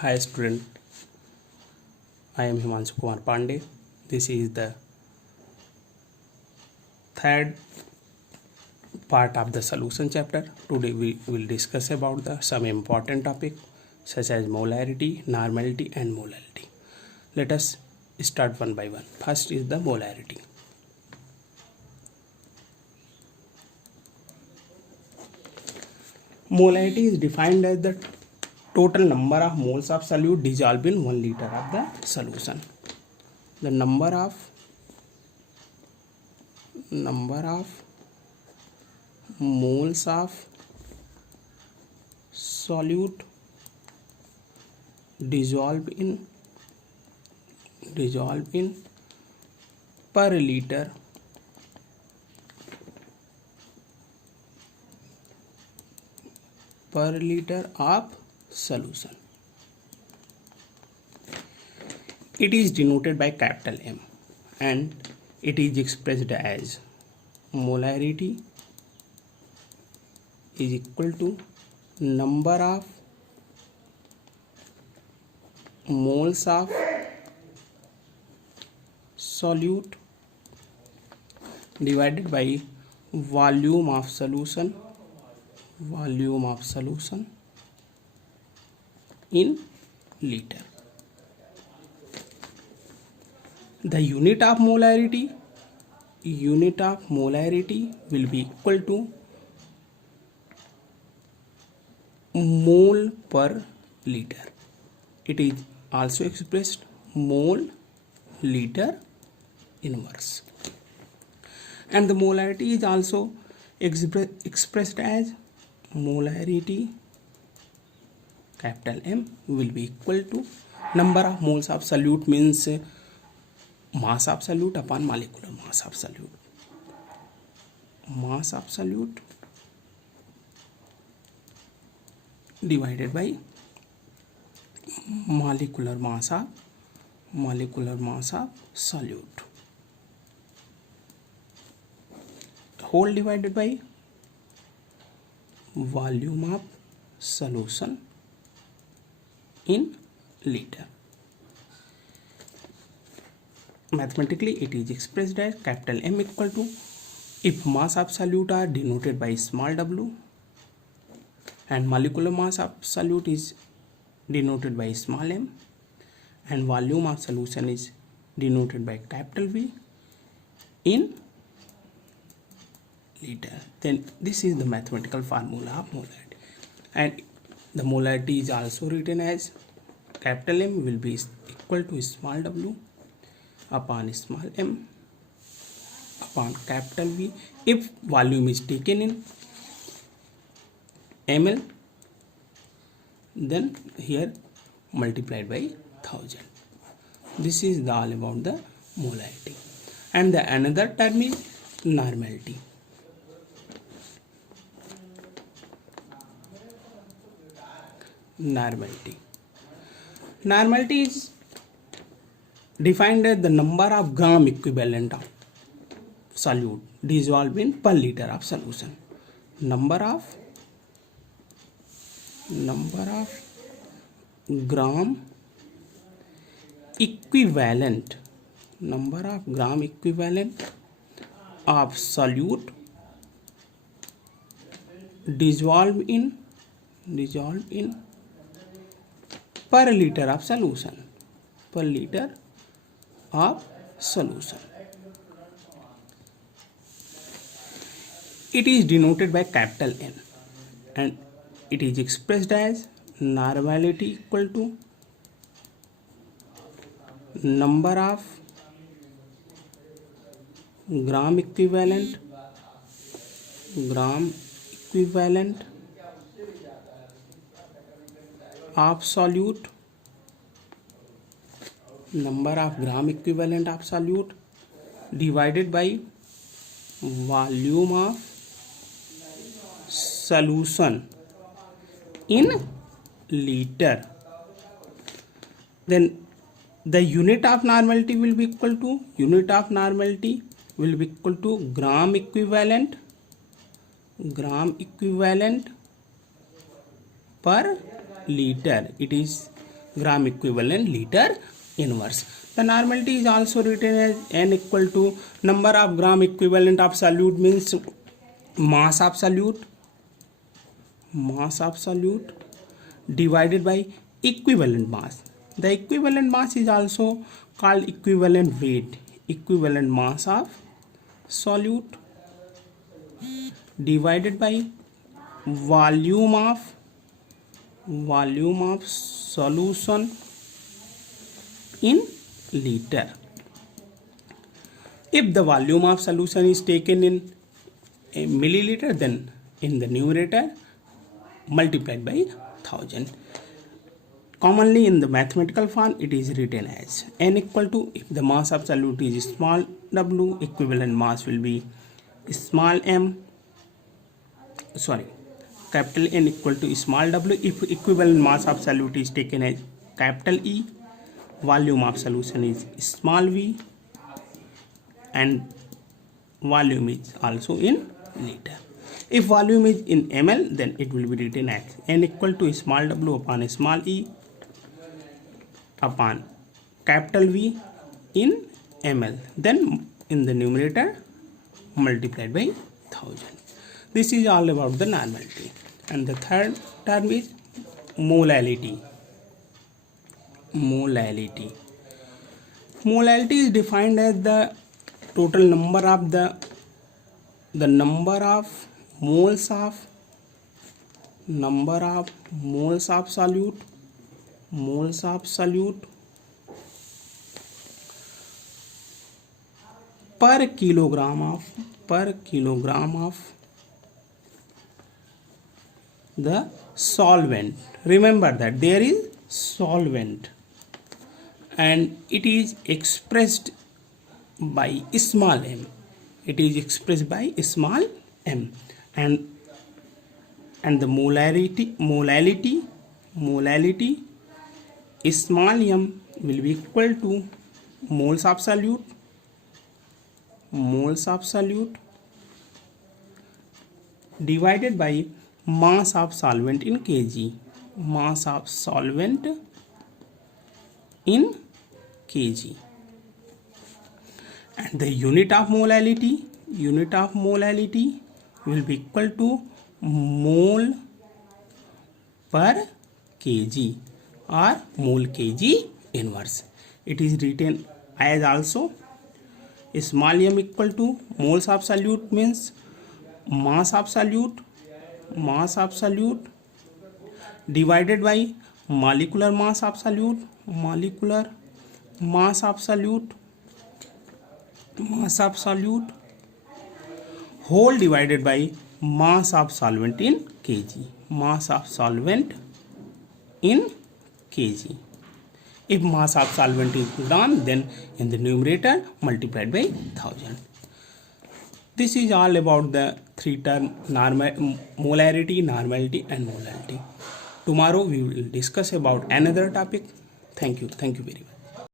Hi student, I am Himanshu Kumar Pandey. This is the third part of the solution chapter. Today we will discuss about some important topic such as molarity, normality and molality. Let us start one by one. First is the molarity. Molarity is defined as the total number of moles of solute dissolved in 1 liter of the solution. The number of moles of solute dissolved in per liter of solution. It is denoted by capital M and it is expressed as molarity is equal to number of moles of solute divided by volume of solution in liter. The unit of molarity will be equal to mole per liter. It is also expressed mole liter inverse, and the molarity is also expressed as molarity capital M will be equal to number of moles of solute, means mass of solute upon molecular mass of solute. Mass of solute divided by molecular mass of solute, whole divided by volume of solution in liter. Mathematically it is expressed as capital M equal to, if mass of solute are denoted by small w and molecular mass of solute is denoted by small m and volume of solution is denoted by capital V in liter, then this is the mathematical formula of molarity. And the molarity is also written as capital M will be equal to small w upon small m upon capital V if volume is taken in ml, then here multiplied by 1000. This is all about the molarity. And the another term is normality. Normality is defined as the number of gram equivalent of solute dissolved in per liter of solution. Number of gram equivalent of solute dissolved in per liter of solution. It is denoted by capital N and it is expressed as normality equal to number of gram equivalent of solute, divided by volume of solution in liter. Then the unit of normality will be equal to gram equivalent per liter. It is gram equivalent liter inverse. The normality is also written as n equal to number of gram equivalent of solute, means mass absolute divided by equivalent mass. The equivalent mass is also called equivalent weight. Equivalent mass of solute divided by volume of solution in liter. If the volume of solution is taken in a milliliter, then in the numerator multiplied by 1000. Commonly in the mathematical form it is written as n equal to, if the mass of solute is small w, equivalent mass will be small m, capital N equal to small w. If equivalent mass of solute is taken as capital E, volume of solution is small v, and volume is also in liter. If volume is in ml, then it will be written as n equal to small w upon small e upon capital V in ml, then in the numerator multiplied by 1000. This is all about the normality. And the third term is molality. Molality is defined as the total number of the number of moles of solute per kilogram of the solvent. Remember that there is solvent and it is expressed by small m. It is expressed by small m, and the molality small m will be equal to moles of solute divided by mass of solvent in kg. Mass of solvent in kg. And the unit of molality will be equal to mole per kg or mole kg inverse. It is written as also small m equal to moles of solute, means mass of solute divided by molecular mass of solute whole divided by mass of solvent in kg. Mass of solvent in kg. If mass of solvent is gram, then in the numerator multiplied by 1000. This is all about the three term molarity, normality and molality. Tomorrow we will discuss about another topic. Thank you very much.